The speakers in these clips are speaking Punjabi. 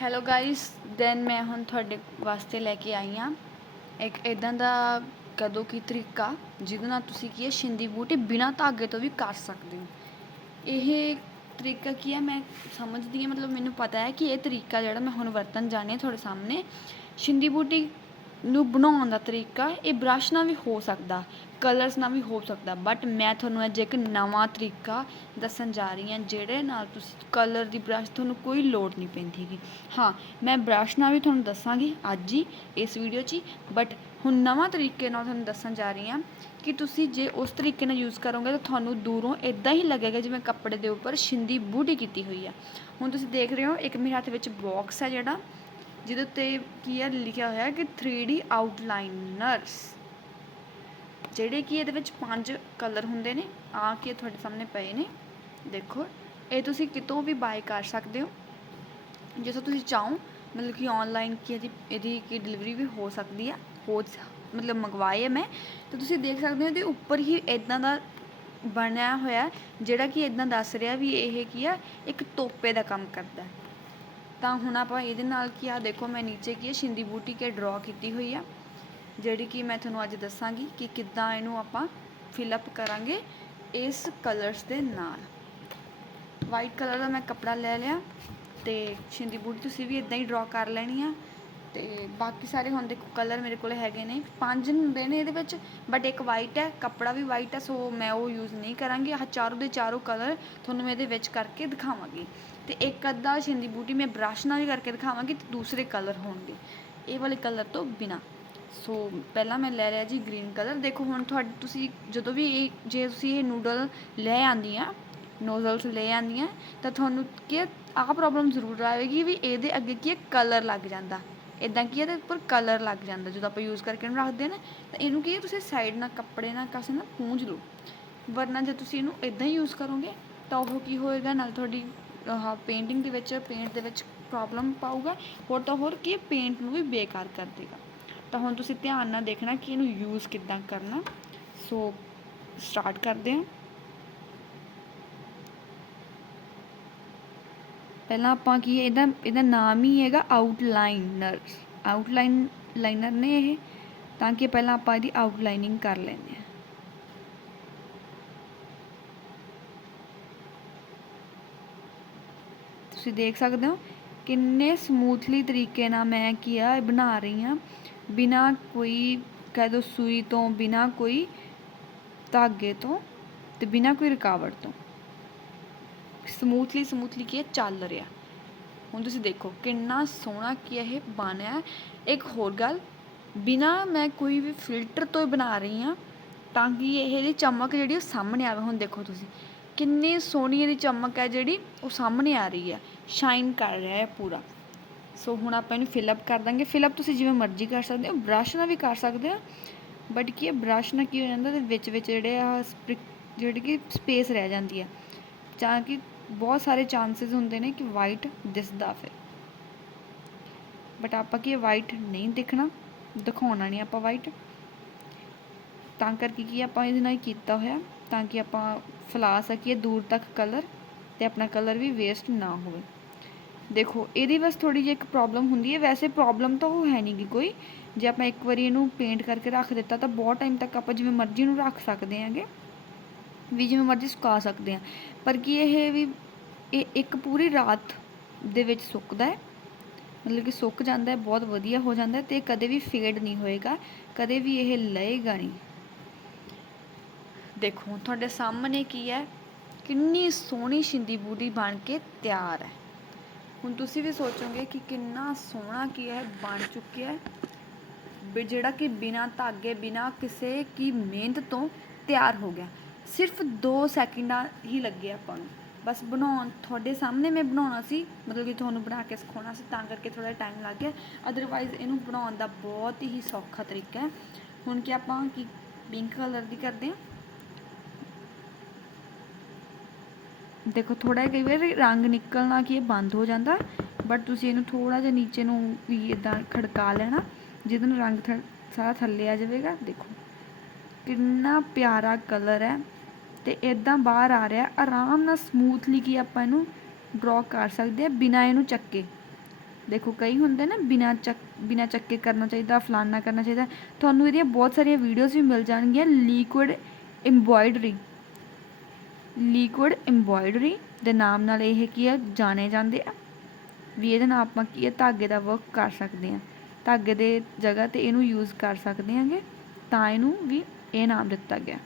ਹੈਲੋ ਗਾਇਸ ਦੈਨ ਮੈਂ ਹੁਣ ਤੁਹਾਡੇ ਵਾਸਤੇ ਲੈ ਕੇ ਆਈ ਹਾਂ ਇੱਕ ਇਦਾਂ ਦਾ ਕਦੋਂ ਕੀ ਤਰੀਕਾ, ਜਿਹਦੇ ਨਾਲ ਤੁਸੀਂ ਕੀ ਹੈ, ਸ਼ਿੰਦੀ ਬੂਟੀ ਬਿਨਾਂ ਧਾਗੇ ਤੋਂ ਵੀ ਕਰ ਸਕਦੇ ਹੋ। ਇਹ ਤਰੀਕਾ ਕੀ ਹੈ? ਮੈਂ ਸਮਝਦੀ ਹਾਂ, ਮਤਲਬ ਮੈਨੂੰ ਪਤਾ ਹੈ ਕਿ ਇਹ ਤਰੀਕਾ ਜਿਹੜਾ ਮੈਂ ਹੁਣ ਵਰਤਨ ਜਾਣੀ ਹਾਂ ਤੁਹਾਡੇ ਸਾਹਮਣੇ, ਸ਼ਿੰਦੀ ਬੂਟੀ ਨੂੰ ਬਣਾਉਣ ਦਾ ਤਰੀਕਾ, ਇਹ ਬ੍ਰਸ਼ ਨਾਲ ਵੀ ਹੋ ਸਕਦਾ। ਕਲਰਸ ਨਾਲ ਵੀ ਹੋ ਸਕਦਾ ਬਟ ਮੈਂ ਤੁਹਾਨੂੰ ਅੱਜ ਇੱਕ ਨਵਾਂ ਤਰੀਕਾ ਦੱਸਣ ਜਾ ਰਹੀ ਹਾਂ, ਜਿਹੜੇ ਨਾਲ ਤੁਸੀਂ ਕਲਰ ਦੀ ਬ੍ਰਸ਼ ਤੁਹਾਨੂੰ ਕੋਈ ਲੋੜ ਨਹੀਂ ਪੈਂਦੀ ਹੈਗੀ। ਹਾਂ, ਮੈਂ ਬ੍ਰਸ਼ ਨਾਲ ਵੀ ਤੁਹਾਨੂੰ ਦੱਸਾਂਗੀ ਅੱਜ ਹੀ, ਇਸ ਵੀਡੀਓ 'ਚ ਹੀ ਬਟ ਹੁਣ ਨਵਾਂ ਤਰੀਕੇ ਨਾਲ ਤੁਹਾਨੂੰ ਦੱਸਣ ਜਾ ਰਹੀ ਹਾਂ ਕਿ ਤੁਸੀਂ ਜੇ ਉਸ ਤਰੀਕੇ ਨਾਲ ਯੂਜ਼ ਕਰੋਗੇ ਤਾਂ ਤੁਹਾਨੂੰ ਦੂਰੋਂ ਇਦਾਂ ਹੀ ਲੱਗੇਗਾ ਜਿਵੇਂ ਕੱਪੜੇ ਦੇ ਉੱਪਰ ਛਿੰਦੀ ਬੂਟੀ ਕੀਤੀ ਹੋਈ ਆ। ਹੁਣ ਤੁਸੀਂ ਦੇਖ ਰਹੇ ਹੋ, ਇੱਕ ਮੇਰੇ ਹੱਥ ਵਿੱਚ ਬਾਕਸ ਹੈ ਜਿਹੜਾ, ਜਿਹਦੇ ਉੱਤੇ ਕੀ ਹੈ, ਲਿਖਿਆ ਹੋਇਆ ਹੈ ਕਿ 3D ਆਊਟਲਾਈਨਰਸ ਜਿਹੜੇ ਕਿ ਇਹਦੇ ਵਿੱਚ ਪੰਜ ਕਲਰ ਹੁੰਦੇ ਨੇ ਆ ਕੇ ਤੁਹਾਡੇ ਸਾਹਮਣੇ ਪਏ ਨੇ, ਦੇਖੋ, ਇਹ ਤੁਸੀਂ ਕਿਤੋਂ ਵੀ ਬਾਈ ਕਰ ਸਕਦੇ ਹੋ। ਜਿੱਥੋਂ ਤੁਸੀਂ ਚਾਹੋ, ਮਤਲਬ ਕਿ ਆਨਲਾਈਨ ਕੀ ਇਹਦੀ ਇਹਦੀ ਕੀ ਡਿਲੀਵਰੀ ਵੀ ਹੋ ਸਕਦੀ ਆ, ਹੋ ਮਤਲਬ ਮੰਗਵਾਏ ਹੈ ਮੈਂ, ਤੇ ਤੁਸੀਂ ਦੇਖ ਸਕਦੇ ਹੋ ਇਹਦੇ ਉੱਪਰ ਹੀ ਇਦਾਂ ਦਾ ਬਣਿਆ ਹੋਇਆ ਜਿਹੜਾ ਕਿ ਇਦਾਂ ਦੱਸ ਰਿਹਾ ਵੀ ਇਹ ਕੀ ਆ, ਇੱਕ ਤੋਪੇ ਦਾ ਕੰਮ ਕਰਦਾ ਤਾਂ ਹੁਣ ਆਪਾਂ ਇਹਦੇ ਨਾਲ ਕੀ ਆ, ਦੇਖੋ ਮੈਂ ਨੀਚੇ ਕੀ ਹੈ ਸ਼ਿੰਦੀ ਬੂਟੀ ਕੇ ਡਰਾ ਕੀਤੀ ਹੋਈ ਆ। ਜਿਹੜੀ ਕਿ ਮੈਂ ਤੁਹਾਨੂੰ ਅੱਜ ਦੱਸਾਂਗੀ ਕਿ ਕਿੱਦਾਂ ਇਹਨੂੰ ਆਪਾਂ ਫਿਲ ਅਪ ਕਰਾਂਗੇ ਇਸ ਕਲਰਸ ਦੇ ਨਾਲ। ਵਾਈਟ ਕਲਰ ਦਾ ਮੈਂ ਕੱਪੜਾ ਲੈ ਲਿਆ ਤੇ ਸ਼ਿੰਦੀ ਬੂਟੀ ਤੁਸੀਂ ਵੀ ਇਦਾਂ ਹੀ ਡਰਾ ਕਰ ਲੈਣੀ ਆ। ਤੇ ਬਾਕੀ ਸਾਰੇ ਹੁਣ ਦੇਖੋ ਕਲਰ ਮੇਰੇ ਕੋਲ ਹੈਗੇ ਨੇ। ਪੰਜ ਹੁੰਦੇ ਨੇ ਇਹਦੇ ਵਿੱਚ ਬਟ ਇੱਕ ਵਾਈਟ ਹੈ, ਕੱਪੜਾ ਵੀ ਵਾਈਟ ਹੈ ਸੋ ਮੈਂ ਉਹ ਯੂਜ਼ ਨਹੀਂ ਕਰਾਂਗੀ। ਆਹ ਚਾਰੋਂ ਦੇ ਚਾਰੋਂ ਕਲਰ ਤੁਹਾਨੂੰ ਮੈਂ ਇਹਦੇ ਵਿੱਚ ਕਰਕੇ ਦਿਖਾਵਾਂਗੀ। ਤੇ ਇੱਕ ਅੱਧਾ ਛਿੰਦੀ ਬੂਟੀ ਮੈਂ ਬ੍ਰਸ਼ ਨਾਲ ਵੀ ਕਰਕੇ ਦਿਖਾਵਾਂਗੀ ਤੇ ਦੂਸਰੇ ਕਲਰ ਹੋਣਗੇ। ਇਹ ਵਾਲੇ ਕਲਰ ਤੋਂ ਬਿਨਾ। ਸੋ ਪਹਿਲਾਂ ਮੈਂ ਲੈ ਲਿਆ ਜੀ ਗ੍ਰੀਨ ਕਲਰ। ਦੇਖੋ ਹੁਣ ਤੁਹਾਡੇ, ਤੁਸੀਂ ਜਦੋਂ ਵੀ ਇਹ, ਜੇ ਤੁਸੀਂ ਇਹ ਨੂਡਲ ਲੈ ਆਂਦੀਆਂ ਨੋਜ਼ਲਸ ਲੈ ਆਂਦੀਆਂ ਤਾਂ ਤੁਹਾਨੂੰ ਕੀ ਆਹ ਪ੍ਰੋਬਲਮ ਜ਼ਰੂਰ ਆਵੇਗੀ ਵੀ ਇਹਦੇ ਅੱਗੇ ਕੀ ਕਲਰ ਲੱਗ ਜਾਂਦਾ। ਇਦਾਂ ਕੀ ਹੈ ਇਹਦੇ ਉੱਪਰ ਕਲਰ ਲੱਗ ਜਾਂਦਾ। ਜਦੋਂ ਆਪਾਂ ਯੂਜ਼ ਕਰਕੇ ਇਹਨੂੰ ਰੱਖਦੇ ਨਾ, ਤਾਂ ਇਹਨੂੰ ਕੀ ਹੈ ਤੁਸੀਂ ਸਾਈਡ ਨਾਲ ਕੱਪੜੇ ਨਾਲ, ਕਾਸੇ ਨਾਲ ਪੂੰਝ ਲਓ। ਵਰਨਾ ਜੇ ਤੁਸੀਂ ਇਹਨੂੰ ਇਦਾਂ ਹੀ ਯੂਜ਼ ਕਰੋਗੇ, ਤਾਂ ਉਹ ਕੀ ਹੋਏਗਾ, ਨਾਲ ਤੁਹਾਡੀ ਆਹ ਪੇਂਟਿੰਗ ਦੇ ਵਿੱਚ ਪੇਂਟ ਦੇ ਵਿੱਚ ਪ੍ਰੋਬਲਮ ਪਾਊਗਾ, ਹੋਰ ਤਾਂ ਹੋਰ ਕੀ ਪੇਂਟ ਨੂੰ ਵੀ ਬੇਕਾਰ ਕਰ ਦੇਗਾ। ਤਾਂ ਹੁਣ ਤੁਸੀਂ ਧਿਆਨ ਨਾਲ ਦੇਖਣਾ ਕਿ ਇਹਨੂੰ ਯੂਜ਼ ਕਿੱਦਾਂ ਕਰਨਾ। ਸੋ ਸਟਾਰਟ ਕਰਦੇ ਹਾਂ। ਪਹਿਲਾਂ ਆਪਾਂ ਕੀ ਹੈ, ਇਹਦਾ ਇਹਦਾ ਨਾਮ ਹੀ ਹੈਗਾ ਆਊਟਲਾਈਨਰ ਆਊਟਲਾਈਨ ਲਾਈਨਰ ਨੇ ਇਹ, ਤਾਂ ਕਿ ਪਹਿਲਾਂ ਆਪਾਂ ਇਹਦੀ ਆਊਟਲਾਈਨਿੰਗ ਕਰ ਲੈਂਦੇ ਹਾਂ। ਤੁਸੀਂ ਦੇਖ ਸਕਦੇ ਹੋ, ਕਿੰਨੇ ਸਮੂਥਲੀ ਤਰੀਕੇ ਨਾਲ ਮੈਂ ਕੀ ਆ ਬਣਾ ਰਹੀ ਹਾਂ। ਬਿਨਾ ਕੋਈ, ਕਹਿ ਦੋ ਸੂਈ ਤੋਂ, ਬਿਨਾ ਕੋਈ ਧਾਗੇ ਤੋਂ ਤੇ ਬਿਨਾ ਕੋਈ ਰੁਕਾਵਟ ਤੋਂ। ਸਮੂਥਲੀ ਸਮੂਥਲੀ ਕੀ ਇਹ ਚੱਲ ਰਿਹਾ। ਹੁਣ ਤੁਸੀਂ ਦੇਖੋ, ਕਿੰਨਾ ਸੋਹਣਾ ਕੀ ਇਹ ਬਣਿਆ। ਇੱਕ ਹੋਰ ਗੱਲ, ਬਿਨਾ ਮੈਂ ਕੋਈ ਵੀ ਫਿਲਟਰ ਤੋਂ ਹੀ ਬਣਾ ਰਹੀ ਹਾਂ, ਤਾਂ ਕਿ ਇਹ ਇਹਦੀ ਚਮਕ ਜਿਹੜੀ ਉਹ ਸਾਹਮਣੇ ਆਵੇ। ਹੁਣ ਦੇਖੋ ਤੁਸੀਂ, ਕਿੰਨੀ ਸੋਹਣੀ ਇਹਦੀ ਚਮਕ ਹੈ ਜਿਹੜੀ, ਉਹ ਸਾਹਮਣੇ ਆ ਰਹੀ ਹੈ। ਸ਼ਾਈਨ ਕਰ ਰਿਹਾ ਹੈ ਪੂਰਾ। ਸੋ ਹੁਣ ਆਪਾਂ ਇਹਨੂੰ ਫਿਲ ਅਪ ਕਰ ਦਾਂਗੇ। ਫਿਲ ਅਪ ਤੁਸੀਂ ਜਿਵੇਂ ਮਰਜ਼ੀ ਕਰ ਸਕਦੇ ਹੋ। ਬ੍ਰਸ਼ ਨਾਲ ਵੀ ਕਰ ਸਕਦੇ ਹੋ। ਬਟ ਕੀ ਹੈ ਬ੍ਰਸ਼ ਨਾਲ ਕੀ ਹੋ ਜਾਂਦਾ ਤੇ ਵਿੱਚ ਵਿੱਚ ਜਿਹੜੇ ਆ ਸਪ੍ਰਿਕ- ਜਿਹੜੀ ਕਿ ਸਪੇਸ ਰਹਿ ਜਾਂਦੀ ਹੈ। ਤਾਂ ਕਿ ਬਹੁਤ ਸਾਰੇ ਚਾਂਸਸ ਹੁੰਦੇ ਨੇ ਕਿ ਵਾਈਟ ਦਿਸਦਾ ਫਿਰ। ਬਟ ਆਪਾਂ ਕੀ ਵਾਈਟ ਨਹੀਂ ਦਿਖਣਾ। ਦਿਖਾਉਣਾ ਨਹੀਂ ਆਪਾਂ ਵਾਈਟ ਤਾਂ ਕਰਕੇ ਕੀ ਆਪਾਂ ਇਹਦੇ ਨਾਲ ਕੀਤਾ ਹੋਇਆ। ਤਾਂ ਕਿ ਆਪਾਂ ਫੈਲਾ ਸਕੀਏ ਦੂਰ ਤੱਕ ਕਲਰ ਤੇ ਆਪਣਾ ਕਲਰ ਵੀ ਵੇਸਟ ਨਾ ਹੋਵੇ। ਦੇਖੋ, ਇਹਦੀ ਬਸ ਥੋੜੀ ਜਿਹੀ ਇੱਕ ਪ੍ਰੋਬਲਮ ਹੁੰਦੀ ਹੈ। ਵੈਸੇ ਪ੍ਰੋਬਲਮ ਤਾਂ ਉਹ ਹੈ ਨਹੀਂ ਗੀ ਕੋਈ। ਜੇ ਆਪਾਂ ਇੱਕ ਵਾਰੀ ਇਹਨੂੰ ਪੇਂਟ ਕਰਕੇ ਰੱਖ ਦਿੱਤਾ, ਤਾਂ ਬਹੁਤ ਟਾਈਮ ਤੱਕ ਆਪਾਂ ਜਿਵੇਂ ਮਰਜ਼ੀ ਨੂੰ ਰੱਖ ਸਕਦੇ ਹਾਂਗੇ ਵੀ ਜਿਵੇਂ ਮਰਜ਼ੀ ਸੁਕਾ ਸਕਦੇ ਹਾਂ ਪਰ ਕੀ ਇਹ ਵੀ, ਇਹ ਇੱਕ ਪੂਰੀ ਰਾਤ ਦੇ ਵਿੱਚ ਸੁੱਕਦਾ ਹੈ। ਮਤਲਬ ਕਿ ਸੁੱਕ ਜਾਂਦਾ ਹੈ, ਬਹੁਤ ਵਧੀਆ ਹੋ ਜਾਂਦਾ ਹੈ ਤੇ ਕਦੇ ਵੀ ਫੇਡ ਨਹੀਂ ਹੋਏਗਾ। ਕਦੇ ਵੀ ਇਹ ਲਏਗਾ ਨਹੀਂ ਦੇਖੋ ਤੁਹਾਡੇ ਸਾਹਮਣੇ ਕੀ ਹੈ? ਕਿੰਨੀ ਸੋਹਣੀ ਸ਼ਿੰਦੀ ਬੂਟੀ ਬਣ ਕੇ ਤਿਆਰ ਹੈ। ਹੁਣ ਤੁਸੀਂ ਵੀ ਸੋਚੋਗੇ ਕਿ ਕਿੰਨਾ ਸੋਹਣਾ ਕੀ ਹੈ ਬਣ ਚੁੱਕਿਆ ਹੈ। ਜਿਹੜਾ ਕਿ ਬਿਨਾ ਧਾਗੇ, ਬਿਨਾ ਕਿਸੇ ਕੀ ਮਿਹਨਤ ਤੋਂ ਤਿਆਰ ਹੋ ਗਿਆ। ਸਿਰਫ 2 ਸੈਕਿੰਡਾਂ ਹੀ ਲੱਗੇ ਆਪਾਂ ਨੂੰ। ਬਸ ਬਣਾਉਣ, ਤੁਹਾਡੇ ਸਾਹਮਣੇ ਮੈਂ ਬਣਾਉਣਾ ਸੀ। ਮਤਲਬ ਕਿ ਤੁਹਾਨੂੰ ਬਣਾ ਕੇ ਸਿਖਾਉਣਾ ਸੀ, ਤਾਂ ਕਰਕੇ ਥੋੜਾ ਟਾਈਮ ਲੱਗ ਗਿਆ। ਅਦਰਵਾਈਜ਼ ਇਹਨੂੰ ਬਣਾਉਣ ਦਾ ਬਹੁਤ ਹੀ ਸੌਖਾ ਤਰੀਕਾ ਹੈ। ਹੁਣ ਕੀ ਆਪਾਂ ਕੀ ਪਿੰਕ ਕਲਰ ਦੀ ਕਰਦੇ ਹਾਂ? ਦੇਖੋ ਥੋੜਾ ਕਈ ਵਾਰ ਰੰਗ ਨਿਕਲਣਾ ਕੀ ਇਹ ਬੰਦ ਹੋ ਜਾਂਦਾ ਬਟ ਤੁਸੀਂ ਇਹਨੂੰ ਥੋੜਾ ਜਿਹਾ ਨੀਚੇ ਨੂੰ ਵੀ ਇਦਾਂ ਖੜਕਾ ਲੈਣਾ, ਜਿਹਦੇ ਨਾਲ ਰੰਗ ਥ- ਸਾਰਾ ਥੱਲੇ ਆ ਜਾਵੇਗਾ। ਦੇਖੋ, ਕਿੰਨਾ ਪਿਆਰਾ ਕਲਰ ਹੈ ਤੇ ਇਦਾਂ ਬਾਹਰ ਆ ਰਿਹਾ, ਆਰਾਮ ਨਾਲ ਸਮੂਥਲੀ ਕੀ ਆਪਾਂ ਇਹਨੂੰ ਡਰਾ ਕਰ ਸਕਦੇ ਆ ਬਿਨਾ ਇਹਨੂੰ ਚੱਕੇ। ਦੇਖੋ, ਕਈ ਹੁੰਦੇ ਨਾ ਬਿਨਾ ਚੱਕ, ਬਿਨਾ ਚੱਕੇ ਕਰਨਾ ਚਾਹੀਦਾ, ਫਲਾਨਾ ਕਰਨਾ ਚਾਹੀਦਾ। ਤੁਹਾਨੂੰ ਇਹਦੀਆਂ ਬਹੁਤ ਸਾਰੀਆਂ ਵੀਡੀਓਜ਼ ਵੀ ਮਿਲ ਜਾਣਗੀਆਂ ਲਿਕੁਇਡ ਐਮਬੋਇਡਰੀ ਲਿਕੁਇਡ ਐਮਬੋਇਡਰੀ ਦੇ ਨਾਮ ਨਾਲ ਇਹ ਕੀ ਆ? ਜਾਣੇ ਜਾਂਦੇ ਆ। ਵੀ ਇਹਦੇ ਨਾਲ ਆਪਾਂ ਕੀ ਹੈ ਧਾਗੇ ਦਾ ਵਰਕ ਕਰ ਸਕਦੇ ਹਾਂ ਧਾਗੇ ਦੇ ਜਗ੍ਹਾ ਤੇ ਇਹਨੂੰ ਯੂਜ਼ ਕਰ ਸਕਦੇ ਹਾਂਗੇ ਤਾਂ ਇਹਨੂੰ ਵੀ ਇਹ ਨਾਮ ਦਿੱਤਾ ਗਿਆ।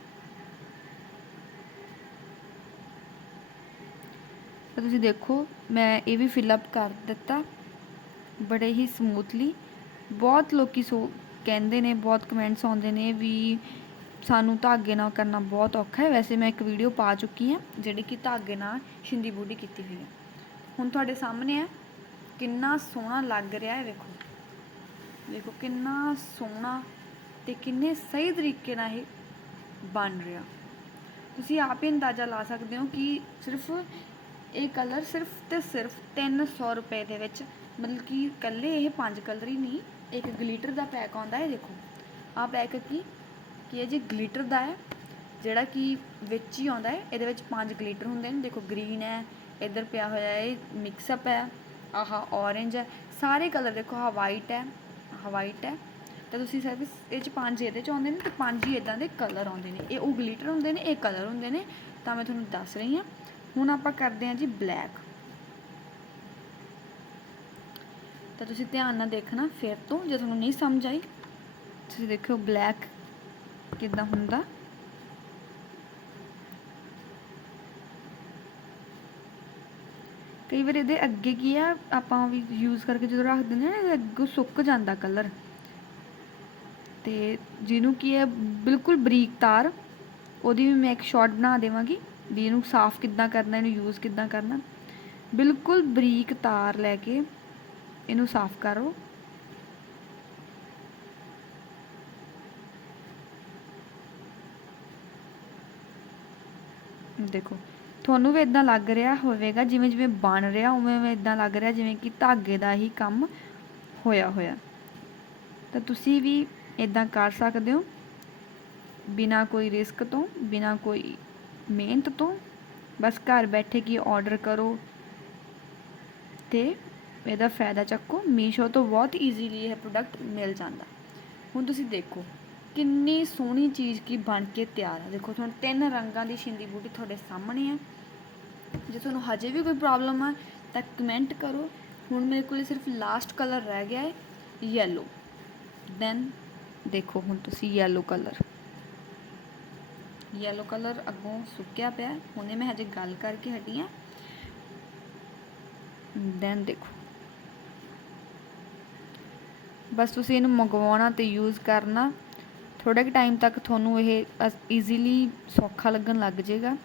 ਤਾਂ ਤੁਸੀਂ ਦੇਖੋ, ਮੈਂ ਇਹ ਵੀ ਫਿਲ ਅਪ ਕਰ ਦਿੱਤਾ। ਬੜੇ ਹੀ ਸਮੂਥਲੀ ਬਹੁਤ ਲੋਕੀ ਸੋ ਕਹਿੰਦੇ ਨੇ, ਬਹੁਤ ਕਮੈਂਟਸ ਆਉਂਦੇ ਨੇ ਵੀ ਸਾਨੂੰ ਧਾਗੇ ਨਾਲ ਕਰਨਾ ਬਹੁਤ ਔਖਾ ਹੈ। ਵੈਸੇ ਮੈਂ ਇੱਕ ਵੀਡੀਓ ਪਾ ਚੁੱਕੀ ਹਾਂ, ਜਿਹੜੀ ਕਿ ਧਾਗੇ ਨਾਲ ਛਿੰਦੀ ਬੂਢੀ ਕੀਤੀ ਹੋਈ ਹੈ। ਹੁਣ ਤੁਹਾਡੇ ਸਾਹਮਣੇ ਹੈ, ਕਿੰਨਾ ਸੋਹਣਾ ਲੱਗ ਰਿਹਾ ਹੈ, ਵੇਖੋ। ਦੇਖੋ, ਕਿੰਨਾ ਸੋਹਣਾ ਤੇ ਕਿੰਨੇ ਸਹੀ ਤਰੀਕੇ ਨਾਲ ਇਹ ਬਣ ਰਿਹਾ। ਤੁਸੀਂ ਆਪ ਹੀ ਅੰਦਾਜ਼ਾ ਲਾ ਸਕਦੇ ਹੋ ਕਿ ਸਿਰਫ ਇਹ ਕਲਰ ਸਿਰਫ ਤੇ ਸਿਰਫ 300 ਰੁਪਏ ਦੇ ਵਿੱਚ, ਮਤਲਬ ਕਿ ਇਕੱਲੇ ਇਹ ਪੰਜ ਕਲਰ ਹੀ ਨਹੀਂ, ਇੱਕ ਗਲੀਟਰ ਦਾ ਪੈਕ ਆਉਂਦਾ ਹੈ, ਦੇਖੋ। ਆਹ ਪੈਕ ਕੀ? ਕੀ ਇਹ ਜੀ ਗਲਿਟਰ ਦਾ ਹੈ, ਜਿਹੜਾ ਕਿ ਵਿੱਚ ਹੀ ਆਉਂਦਾ ਹੈ, ਇਹਦੇ ਵਿੱਚ ਪੰਜ ਗਲਿਟਰ ਹੁੰਦੇ ਨੇ। ਦੇਖੋ ਗ੍ਰੀਨ ਹੈ, ਇੱਧਰ ਪਿਆ ਹੋਇਆ ਹੈ ਮਿਕਸ ਅਪ ਹੈ, ਆਹ ਔਰੇਂਜ ਹੈ, ਸਾਰੇ ਕਲਰ ਦੇਖੋ, ਆਹ ਵਾਈਟ ਹੈ, ਆਹ ਵਾਈਟ ਹੈ। ਤਾਂ ਤੁਸੀਂ ਸਰਵਿਸ ਇਹ ਚ ਪੰਜ ਇਹਦੇ ਚ ਆਉਂਦੇ ਨੇ ਤੇ ਪੰਜ ਹੀ ਇਦਾਂ ਦੇ ਕਲਰ ਆਉਂਦੇ ਨੇ। ਇਹ ਉਹ ਗਲਿਟਰ ਹੁੰਦੇ ਨੇ, ਇਹ ਕਲਰ ਹੁੰਦੇ ਨੇ। ਤਾਂ ਮੈਂ ਤੁਹਾਨੂੰ ਦੱਸ ਰਹੀ ਹਾਂ। ਹੁਣ ਆਪਾਂ ਕਰਦੇ ਹਾਂ ਜੀ ਬਲੈਕ ਤਾਂ ਤੁਸੀਂ ਧਿਆਨ ਨਾਲ ਦੇਖਣਾ, ਫਿਰ ਤੋਂ, ਜੇ ਤੁਹਾਨੂੰ ਨਹੀਂ ਸਮਝ ਆਈ, ਤੁਸੀਂ ਦੇਖਿਓ ਬਲੈਕ ਕਿੱਦਾਂ ਹੁੰਦਾ? ਕਈ ਵਾਰ ਇਹਦੇ ਅੱਗੇ ਕੀ ਆ, ਆਪਾਂ ਵੀ ਯੂਜ਼ ਕਰਕੇ ਜਦੋਂ ਰੱਖ ਦਿੰਦੇ ਆ ਨਾ, ਇਹਦੇ ਅੱਗੋਂ ਸੁੱਕ ਜਾਂਦਾ ਕਲਰ ਤੇ ਜਿਹਨੂੰ ਕੀ ਹੈ ਬਿਲਕੁਲ ਬਰੀਕ ਤਾਰ, ਉਹਦੀ ਵੀ ਮੈਂ ਇੱਕ ਸ਼ਾਰਟ ਬਣਾ ਦੇਵਾਂਗੀ, ਵੀ ਇਹਨੂੰ ਸਾਫ਼ ਕਿੱਦਾਂ ਕਰਨਾ, ਇਹਨੂੰ ਯੂਜ਼ ਕਿੱਦਾਂ ਕਰਨਾ। ਬਿਲਕੁਲ ਬਰੀਕ ਤਾਰ ਲੈ ਕੇ ਇਹਨੂੰ ਸਾਫ਼ ਕਰੋ। ਦੇਖੋ, ਤੁਹਾਨੂੰ ਵੀ ਇਦਾਂ ਲੱਗ ਰਿਹਾ ਹੋਵੇਗਾ, ਜਿਵੇਂ ਜਿਵੇਂ ਬਣ ਰਿਹਾ, ਉਵੇਂ ਉਵੇਂ ਇਦਾਂ ਲੱਗ ਰਿਹਾ, ਜਿਵੇਂ ਕਿ ਧਾਗੇ ਦਾ ਹੀ ਕੰਮ ਹੋਇਆ ਹੋਇਆ। ਤਾਂ ਤੁਸੀਂ ਵੀ ਇਦਾਂ ਕਰ ਸਕਦੇ ਹੋ, ਬਿਨਾ ਕੋਈ ਰਿਸਕ ਤੋਂ, ਬਿਨਾ ਕੋਈ ਮਿਹਨਤ ਤੋਂ, ਬਸ ਘਰ ਬੈਠੇ ਕੀ ਆਰਡਰ ਕਰੋ ਤੇ ਇਹਦਾ ਫਾਇਦਾ ਚੱਕੋ। ਮੀਸ਼ੋ ਤੋਂ ਬਹੁਤ ਈਜ਼ੀਲੀ ਇਹ ਪ੍ਰੋਡਕਟ ਮਿਲ ਜਾਂਦਾ। ਹੁਣ ਤੁਸੀਂ ਦੇਖੋ ਕਿੰਨੀ ਸੋਹਣੀ ਚੀਜ਼ ਕੀ ਬਣ ਕੇ ਤਿਆਰ ਆ। ਦੇਖੋ, ਤੁਹਾਨੂੰ ਤਿੰਨ ਰੰਗਾਂ ਦੀ ਸ਼ਿੰਦੀ ਬੂਟੀ ਤੁਹਾਡੇ ਸਾਹਮਣੇ ਹੈ ਜੇ ਤੁਹਾਨੂੰ ਹਜੇ ਵੀ ਕੋਈ ਪ੍ਰੋਬਲਮ ਆ, ਤਾਂ ਕਮੈਂਟ ਕਰੋ। ਹੁਣ ਮੇਰੇ ਕੋਲ ਸਿਰਫ ਲਾਸਟ ਕਲਰ ਰਹਿ ਗਿਆ ਹੈ ਯੈਲੋ ਦੈਨ ਦੇਖੋ, ਹੁਣ ਤੁਸੀਂ ਯੈਲੋ ਕਲਰ ਯੈਲੋ ਕਲਰ ਅੱਗੋਂ ਸੁੱਕਿਆ ਪਿਆ, ਹੁਣੇ ਮੈਂ ਹਜੇ ਗੱਲ ਕਰਕੇ ਹਟੀ ਆ ਦੈਨ ਦੇਖੋ। ਬਸ ਤੁਸੀਂ ਇਹਨੂੰ ਮੰਗਵਾਉਣਾ ਤੇ ਯੂਜ਼ ਕਰਨਾ। ਥੋੜੇ ਕੁ ਟਾਈਮ ਤੱਕ ਤੁਹਾਨੂੰ ਇਹ ਈਜ਼ੀਲੀ ਸੌਖਾ ਲੱਗਣ ਲੱਗ ਜਾਏਗਾ।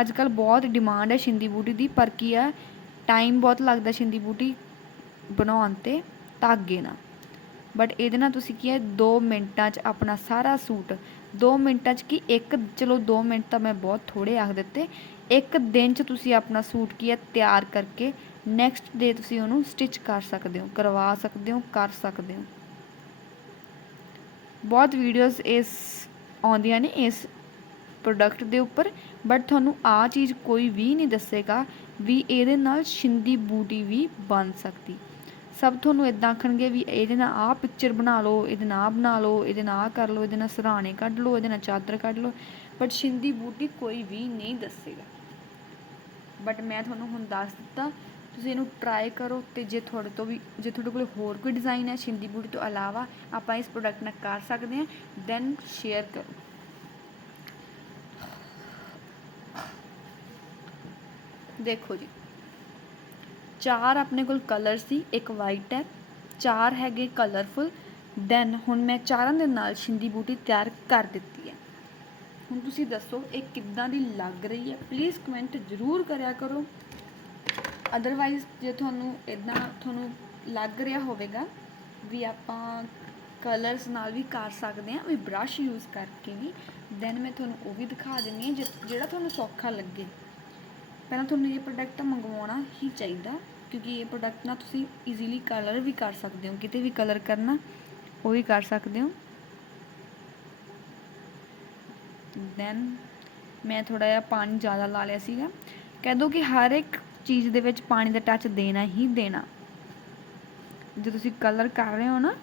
ਅੱਜ ਕੱਲ ਬਹੁਤ ਡਿਮਾਂਡ ਹੈ ਸ਼ਿੰਦੀ ਬੂਟੀ ਦੀ, ਪਰ ਕੀ ਆ ਟਾਈਮ ਬਹੁਤ ਲੱਗਦਾ ਸ਼ਿੰਦੀ ਬੂਟੀ ਬਣਾਉਣ ਤੇ, ਧਾਗੇ ਨਾਲ। ਬਟ ਇਹਦੇ ਨਾਲ ਤੁਸੀਂ ਕੀ ਹੈ 2 ਮਿੰਟਾਂ 'ਚ ਆਪਣਾ ਸਾਰਾ ਸੂਟ 2 ਮਿੰਟਾਂ 'ਚ ਕੀ, ਇੱਕ, ਚਲੋ 2 ਮਿੰਟ ਤਾਂ ਮੈਂ ਬਹੁਤ ਥੋੜੇ ਆਖ ਦਿੱਤੇ, ਇੱਕ ਦਿਨ 'ਚ ਤੁਸੀਂ ਆਪਣਾ ਸੂਟ ਕੀ ਹੈ, ਤਿਆਰ ਕਰਕੇ ਨੈਕਸਟ ਡੇ ਤੁਸੀਂ ਉਹਨੂੰ ਸਟਿਚ ਕਰ ਸਕਦੇ ਹੋ, ਕਰਵਾ ਸਕਦੇ ਹੋ, ਕਰ ਸਕਦੇ ਹੋ। ਬਹੁਤ ਵੀਡੀਓਜ਼ ਇਸ ਆਉਂਦੀਆਂ ਨੇ ਇਸ ਪ੍ਰੋਡਕਟ ਦੇ ਉੱਪਰ ਬਟ ਤੁਹਾਨੂੰ ਆ ਚੀਜ਼ ਕੋਈ ਵੀ ਨਹੀਂ ਦੱਸੇਗਾ ਵੀ ਇਹਦੇ ਨਾਲ ਸ਼ਿੰਦੀ ਬੂਟੀ ਵੀ ਬਣ ਸਕਦੀ। ਸਭ ਤੁਹਾਨੂੰ ਇਦਾਂ ਆਖਣਗੇ ਵੀ ਇਹਦੇ ਨਾਲ ਆਹ ਪਿਕਚਰ ਬਣਾ ਲਓ, ਇਹਦੇ ਨਾਲ ਆਹ ਬਣਾ ਲਓ, ਇਹਦੇ ਨਾਲ ਆਹ ਕਰ ਲਓ, ਇਹਦੇ ਨਾਲ ਸਰਾਣੇ ਕੱਢ ਲਓ, ਇਹਦੇ ਨਾਲ ਚਾਦਰ ਕੱਢ ਲਓ ਬਟ ਸ਼ਿੰਦੀ ਬੂਟੀ ਕੋਈ ਵੀ ਨਹੀਂ ਦੱਸੇਗਾ। ਬਟ ਮੈਂ ਤੁਹਾਨੂੰ ਹੁਣ ਦੱਸ ਦਿੱਤਾ ਤੁਸੀਂ ਇਹਨੂੰ ਟਰਾਈ ਕਰੋ ਤੇ ਜੇ ਤੁਹਾਡੇ ਤੋਂ ਵੀ, ਜੇ ਤੁਹਾਡੇ ਕੋਲ ਹੋਰ ਕੋਈ ਡਿਜ਼ਾਈਨ ਹੈ ਸ਼ਿੰਦੀ ਬੂਟੀ ਤੋਂ ਇਲਾਵਾ, ਆਪਾਂ ਇਸ ਪ੍ਰੋਡਕਟ ਨਾਲ ਕਰ ਸਕਦੇ ਹਾਂ ਦੈਨ ਸ਼ੇਅਰ ਕਰੋ। ਦੇਖੋ ਜੀ, ਚਾਰ ਆਪਣੇ ਕੋਲ ਕਲਰ ਸੀ, ਇੱਕ ਵਾਈਟ ਹੈ, ਚਾਰ ਹੈਗੇ ਕਲਰਫੁਲ ਦੈਨ ਹੁਣ ਮੈਂ ਚਾਰਾਂ ਦੇ ਨਾਲ ਸ਼ਿੰਦੀ ਬੂਟੀ ਤਿਆਰ ਕਰ ਦਿੱਤੀ ਹੈ। ਹੁਣ ਤੁਸੀਂ ਦੱਸੋ, ਇਹ ਕਿੱਦਾਂ ਦੀ ਲੱਗ ਰਹੀ ਹੈ? ਪਲੀਜ਼ ਕਮੈਂਟ ਜ਼ਰੂਰ ਕਰਿਆ ਕਰੋ। ਅਦਰਵਾਈਜ਼ ਜੇ ਤੁਹਾਨੂੰ ਇਦਾਂ ਤੁਹਾਨੂੰ ਲੱਗ ਰਿਹਾ ਹੋਵੇਗਾ ਵੀ ਆਪਾਂ ਕਲਰਸ ਨਾਲ ਵੀ ਕਰ ਸਕਦੇ ਹਾਂ, ਵੀ ਬ੍ਰਸ਼ ਯੂਜ਼ ਕਰਕੇ ਵੀ ਦੈਨ ਮੈਂ ਤੁਹਾਨੂੰ ਉਹ ਵੀ ਦਿਖਾ ਦਿੰਨੀ ਹਾਂ ਜਿਹੜਾ ਤੁਹਾਨੂੰ ਸੌਖਾ ਲੱਗੇ। ਪਹਿਲਾਂ ਤੁਹਾਨੂੰ ਇਹ ਪ੍ਰੋਡਕਟ ਮੰਗਵਾਉਣਾ ਹੀ ਚਾਹੀਦਾ, ਕਿਉਂਕਿ ਇਹ ਪ੍ਰੋਡਕਟ ਨਾਲ ਤੁਸੀਂ ਈਜ਼ੀਲੀ ਕਲਰ ਵੀ ਕਰ ਸਕਦੇ ਹੋ, ਕਿਤੇ ਵੀ ਕਲਰ ਕਰਨਾ, ਉਹ ਵੀ ਕਰ ਸਕਦੇ ਹੋ। ਦੈਨ ਮੈਂ ਥੋੜਾ ਜਿਹਾ ਪਾਣੀ ਜ਼ਿਆਦਾ ਲਾ ਲਿਆ ਸੀਗਾ। ਕਹਿ ਦੋ ਕਿ ਹਰ ਇੱਕ ਚੀਜ਼ ਦੇ ਵਿੱਚ ਪਾਣੀ ਦਾ ਟੱਚ ਦੇਣਾ ਹੀ ਦੇਣਾ। ਜੇ ਤੁਸੀਂ ਕਲਰ ਕਰ ਰਹੇ ਹੋ ਨਾ,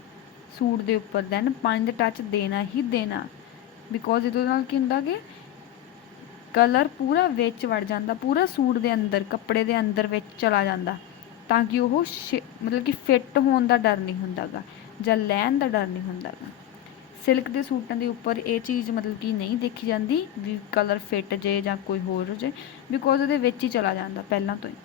ਸੂਟ ਦੇ ਉੱਪਰ ਦੈਨ ਪਾਣੀ ਦਾ ਟੱਚ ਦੇਣਾ ਹੀ ਦੇਣਾ। ਬਿਕੋਜ਼ ਇਹਦੇ ਨਾਲ ਕੀ ਹੁੰਦਾ ਕਿ ਕਲਰ ਪੂਰਾ ਵਿੱਚ ਵੜ ਜਾਂਦਾ, ਪੂਰਾ ਸੂਟ ਦੇ ਅੰਦਰ, ਕੱਪੜੇ ਦੇ ਅੰਦਰ ਵਿੱਚ ਚਲਾ ਜਾਂਦਾ। ਤਾਂ ਕਿ ਉਹ ਸ਼ੇ- ਮਤਲਬ ਕਿ ਫਿੱਟ ਹੋਣ ਦਾ ਡਰ ਨਹੀਂ ਹੁੰਦਾਗਾ, ਜਾਂ ਲੈਣ ਦਾ ਡਰ ਨਹੀਂ ਹੁੰਦਾਗਾ। ਸਿਲਕ ਦੇ ਸੂਟਾਂ ਦੇ ਉੱਪਰ ਇਹ ਚੀਜ਼ ਮਤਲਬ ਕਿ ਨਹੀਂ ਦੇਖੀ ਜਾਂਦੀ ਵੀ ਕਲਰ ਫਿੱਟ ਜੇ ਜਾਂ ਕੋਈ ਹੋਰ ਹੋ ਜੇ ਬਿਕੋਜ਼ ਉਹਦੇ ਵਿੱਚ ਹੀ ਚਲਾ ਜਾਂਦਾ ਪਹਿਲਾਂ ਤੋਂ ਹੀ।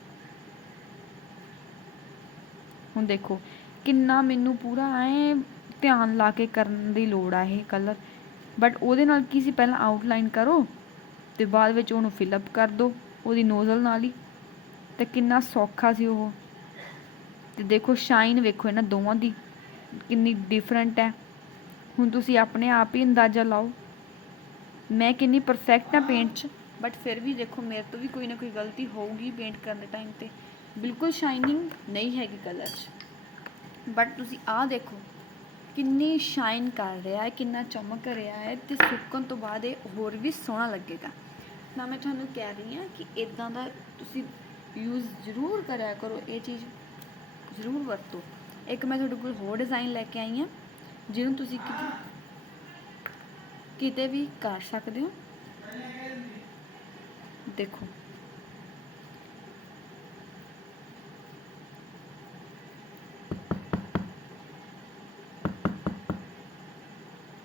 ਹੁਣ ਦੇਖੋ, ਕਿੰਨਾ ਮੈਨੂੰ ਪੂਰਾ ਐ ਧਿਆਨ ਲਾ ਕੇ ਕਰਨ ਦੀ ਲੋੜ ਆ ਇਹ ਕਲਰ ਬਟ ਉਹਦੇ ਨਾਲ ਕੀ ਸੀ, ਪਹਿਲਾਂ ਆਊਟਲਾਈਨ ਕਰੋ ਤੇ ਬਾਅਦ ਵਿੱਚ ਉਹਨੂੰ ਫਿਲ ਅਪ ਕਰ ਦਿਓ ਉਹਦੀ ਨੋਜ਼ਲ ਨਾਲ ਹੀ। ਤੇ ਕਿੰਨਾ ਸੌਖਾ ਸੀ ਉਹ। ਤੇ ਦੇਖੋ ਸ਼ਾਈਨ ਵੇਖੋ ਇਹਨਾਂ ਦੋਵਾਂ ਦੀ, ਕਿੰਨੀ ਡਿਫਰੈਂਟ ਹੈ। ਹੁਣ ਤੁਸੀਂ ਆਪਣੇ ਆਪ ਹੀ ਅੰਦਾਜ਼ਾ ਲਾਓ। ਮੈਂ ਕਿੰਨੀ ਪਰਫੈਕਟ ਆ ਪੇਂਟ 'ਚ ਬਟ ਫਿਰ ਵੀ ਦੇਖੋ, ਮੇਰੇ ਤੋਂ ਵੀ ਕੋਈ ਨਾ ਕੋਈ ਗਲਤੀ ਹੋਊਗੀ ਪੇਂਟ ਕਰਨ ਦੇ ਟਾਈਮ ਤੇ। ਬਿਲਕੁਲ ਸ਼ਾਈਨਿੰਗ ਨਹੀਂ ਹੈਗੀ ਕਲਰ 'ਚ। ਬਟ ਤੁਸੀਂ ਆਹ ਦੇਖੋ, ਕਿੰਨੀ ਸ਼ਾਈਨ ਕਰ ਰਿਹਾ ਹੈ, ਕਿੰਨਾ ਚਮਕ ਰਿਹਾ ਹੈ ਤੇ ਸੁੱਕਣ ਤੋਂ ਬਾਅਦ ਇਹ ਹੋਰ ਵੀ ਸੋਹਣਾ ਲੱਗੇਗਾ। ਤਾਂ ਮੈਂ ਤੁਹਾਨੂੰ ਕਹਿ ਰਹੀ ਹਾਂ ਕਿ ਇਦਾਂ ਦਾ ਤੁਸੀਂ ਯੂਜ਼ ਜ਼ਰੂਰ ਕਰਿਆ ਕਰੋ, ਇਹ ਚੀਜ਼ ਜ਼ਰੂਰ ਵਰਤੋ। ਇੱਕ ਮੈਂ ਤੁਹਾਡੇ ਕੋਲ ਹੋਰ ਡਿਜ਼ਾਈਨ ਲੈ ਕੇ ਆਈ ਹਾਂ। ਜਿਹਨੂੰ ਤੁਸੀਂ ਕਿਤੇ ਵੀ ਕਰ ਸਕਦੇ ਹੋ। ਦੇਖੋ।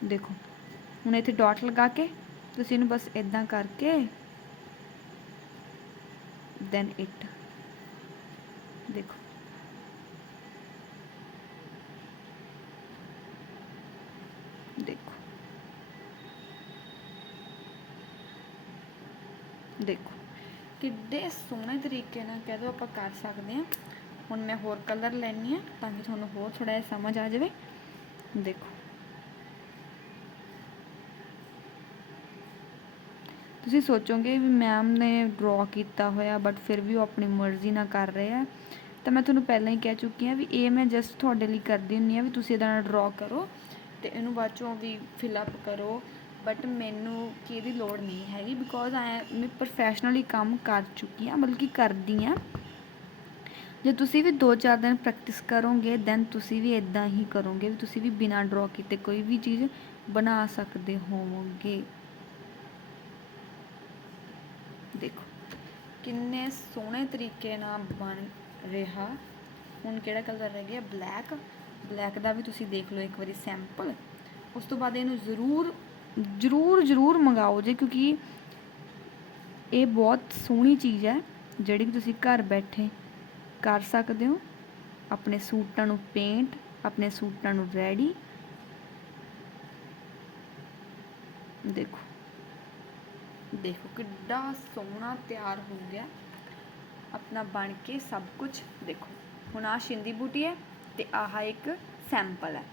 ਦੇਖੋ। ਹੁਣ ਇੱਥੇ ਡਾਟ ਲਗਾ ਕੇ ਤੁਸੀਂ ਇਹਨੂੰ ਬਸ ਇਦਾਂ ਕਰਕੇ ਦੈਨ ਇਟ ਦੇਖੋ। ਦੇਖੋ। ਦੇਖੋ, ਕਿੱਡੇ ਸੋਹਣੇ ਤਰੀਕੇ ਨਾਲ ਕਹਿ ਦੋ ਆਪਾਂ ਕਰ ਸਕਦੇ ਹਾਂ। ਹੁਣ ਮੈਂ ਹੋਰ ਕਲਰ ਲੈਣੀ ਆ ਤਾਂ ਕਿ ਤੁਹਾਨੂੰ ਹੋਰ ਥੋੜਾ ਜਿਹਾ ਸਮਝ ਆ ਜਾਵੇ। ਦੇਖੋ। ਤੁਸੀਂ ਸੋਚੋਗੇ ਵੀ ਮੈਮ ਨੇ ਡਰਾ ਕੀਤਾ ਹੋਇਆ ਬਟ ਫਿਰ ਵੀ ਉਹ ਆਪਣੀ ਮਰਜ਼ੀ ਨਾਲ ਕਰ ਰਹੇ ਆ। ਤਾਂ ਮੈਂ ਤੁਹਾਨੂੰ ਪਹਿਲਾਂ ਹੀ ਕਹਿ ਚੁੱਕੀ ਹਾਂ ਵੀ ਇਹ ਮੈਂ ਜਸਟ ਤੁਹਾਡੇ ਲਈ ਕਰਦੀ ਹੁੰਨੀ ਆ ਵੀ ਤੁਸੀਂ ਇਹਦਾ ਨਾਲ ਡਰਾ ਕਰੋ। ਅਤੇ ਇਹਨੂੰ ਬਾਅਦ ਚੋਂ ਵੀ ਫਿਲਅਪ ਕਰੋ ਬਟ ਮੈਨੂੰ ਕੀ ਇਹਦੀ ਲੋੜ ਨਹੀਂ ਹੈਗੀ ਬਿਕੋਜ਼ ਆਈ ਮੈਂ ਪ੍ਰੋਫੈਸ਼ਨਲੀ ਕੰਮ ਕਰ ਚੁੱਕੀ ਹਾਂ, ਬਲਕਿ ਕਰਦੀ ਹਾਂ। ਜੇ ਤੁਸੀਂ ਵੀ 2-4 ਦਿਨ ਪ੍ਰੈਕਟਿਸ ਕਰੋਗੇ ਦੈਨ ਤੁਸੀਂ ਵੀ ਇਦਾਂ ਹੀ ਕਰੋਗੇ ਵੀ ਤੁਸੀਂ ਵੀ ਬਿਨਾਂ ਡਰਾ ਕੀਤੇ ਕੋਈ ਵੀ ਚੀਜ਼ ਬਣਾ ਸਕਦੇ ਹੋਵੋਗੇ। ਦੇਖੋ, ਕਿੰਨੇ ਸੋਹਣੇ ਤਰੀਕੇ ਨਾਲ ਬਣ ਰਿਹਾ। ਹੁਣ ਕਿਹੜਾ ਕਲਰ ਰਹਿ ਗਿਆ? ਬਲੈਕ ਬਲੈਕ ਦਾ ਵੀ ਤੁਸੀਂ ਦੇਖ ਲਓ ਇੱਕ ਵਾਰੀ ਸੈਂਪਲ। ਉਸ ਤੋਂ ਬਾਅਦ ਇਹਨੂੰ ਜ਼ਰੂਰ ਜ਼ਰੂਰ ਜ਼ਰੂਰ ਮੰਗਾਓ ਜੇ, ਕਿਉਂਕਿ ਇਹ ਬਹੁਤ ਸੋਹਣੀ ਚੀਜ਼ ਹੈ, ਜਿਹੜੀ ਕਿ ਤੁਸੀਂ ਘਰ ਬੈਠੇ ਕਰ ਸਕਦੇ ਹੋ। ਆਪਣੇ ਸੂਟਾਂ ਨੂੰ ਪੇਂਟ ਆਪਣੇ ਸੂਟਾਂ ਨੂੰ ਰੈਡੀ ਦੇਖੋ। ਦੇਖੋ, ਕਿੱਡਾ ਸੋਹਣਾ ਤਿਆਰ ਹੋ ਗਿਆ। ਆਪਣਾ ਬਣ ਕੇ ਸਭ ਕੁਝ ਦੇਖੋ। ਹੁਣ ਆ ਸ਼ਿੰਦੀ ਬੂਟੀ ਹੈ। ਤੇ ਆਹ ਇੱਕ ਸੈਂਪਲ ਹੈ,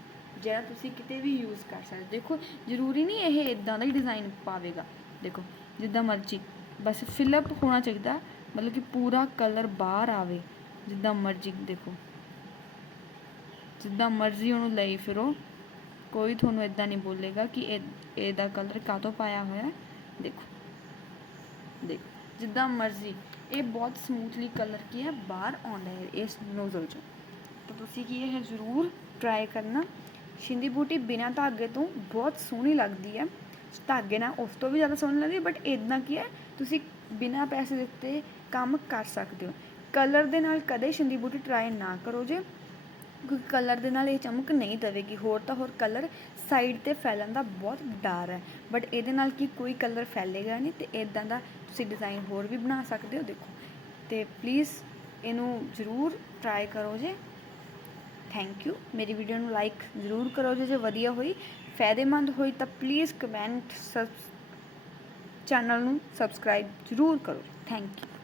ਜਿਹੜਾ ਤੁਸੀਂ ਕਿਤੇ ਵੀ ਯੂਜ਼ ਕਰ ਸਕਦੇ ਦੇਖੋ, ਜ਼ਰੂਰੀ ਨਹੀਂ ਇਹ ਇਦਾਂ ਦਾ ਹੀ ਡਿਜ਼ਾਈਨ ਪਾਵੇਗਾ। ਦੇਖੋ, ਜਿੱਦਾਂ ਮਰਜ਼ੀ, ਬਸ ਫਿਲਅਪ ਹੋਣਾ ਚਾਹੀਦਾ, ਮਤਲਬ ਕਿ ਪੂਰਾ ਕਲਰ ਬਾਹਰ ਆਵੇ, ਜਿੱਦਾਂ ਮਰਜ਼ੀ, ਦੇਖੋ। ਜਿੱਦਾਂ ਮਰਜ਼ੀ ਉਹਨੂੰ ਲਈ ਫਿਰੋ, ਕੋਈ ਤੁਹਾਨੂੰ ਇਦਾਂ ਨਹੀਂ ਬੋਲੇਗਾ ਕਿ ਇਹ, ਇਹਦਾ ਕਲਰ ਕਾਹਤੋਂ ਪਾਇਆ ਹੋਇਆ ਦੇਖੋ। ਦੇਖ, ਜਿੱਦਾਂ ਮਰਜ਼ੀ, ਇਹ ਬਹੁਤ ਸਮੂਥਲੀ ਕਲਰ ਕੀ ਹੈ, ਬਾਹਰ ਆਉਂਦਾ ਹੈ, ਇਸ ਨੋਜ਼ਲ ਚੋਂ। ਤਾਂ ਤੁਸੀਂ ਕੀ ਇਹ ਜ਼ਰੂਰ ਟਰਾਈ ਕਰਨਾ। ਸ਼ਿੰਦੀ ਬੂਟੀ ਬਿਨਾਂ ਧਾਗੇ ਤੋਂ ਬਹੁਤ ਸੋਹਣੀ ਲੱਗਦੀ ਹੈ। ਧਾਗੇ ਨਾਲ ਉਸ ਤੋਂ ਵੀ ਜ਼ਿਆਦਾ ਸੋਹਣੀ ਲੱਗਦੀ ਬਟ ਇਦਾਂ ਕੀ ਹੈ, ਤੁਸੀਂ ਬਿਨਾਂ ਪੈਸੇ ਦਿੱਤੇ ਕੰਮ ਕਰ ਸਕਦੇ ਹੋ। ਕਲਰ ਦੇ ਨਾਲ ਕਦੇ ਸ਼ਿੰਦੀ ਬੂਟੀ ਟਰਾਈ ਨਾ ਕਰੋ ਜੇ, ਕਿਉਂਕਿ ਕਲਰ ਦੇ ਨਾਲ ਇਹ ਚਮਕ ਨਹੀਂ ਦੇਵੇਗੀ। ਹੋਰ ਤਾਂ ਹੋਰ ਕਲਰ ਸਾਈਡ ਤੇ ਫੈਲਣ ਦਾ ਬਹੁਤ ਡਰ ਹੈ। ਬਟ ਇਹਦੇ ਨਾਲ ਕੀ ਕੋਈ ਕਲਰ ਫੈਲੇਗਾ ਨਹੀਂ ਤੇ ਇਦਾਂ ਦਾ ਤੁਸੀਂ ਡਿਜ਼ਾਈਨ ਹੋਰ ਵੀ ਬਣਾ ਸਕਦੇ ਹੋ। ਦੇਖੋ, ਤੇ ਪਲੀਜ਼ ਇਹਨੂੰ ਜ਼ਰੂਰ ਟਰਾਈ ਕਰੋ ਜੇ। ਥੈਂਕ ਯੂ ਮੇਰੀ ਵੀਡੀਓ ਨੂੰ ਲਾਈਕ ਜ਼ਰੂਰ ਕਰੋ, ਜੇ ਜੇ ਵਧੀਆ ਹੋਈ, ਫਾਇਦੇਮੰਦ ਹੋਈ ਤਾਂ ਪਲੀਜ਼ ਕਮੈਂਟ ਸਬ ਚੈਨਲ ਨੂੰ ਸਬਸਕ੍ਰਾਈਬ ਜ਼ਰੂਰ ਕਰੋ। Thank you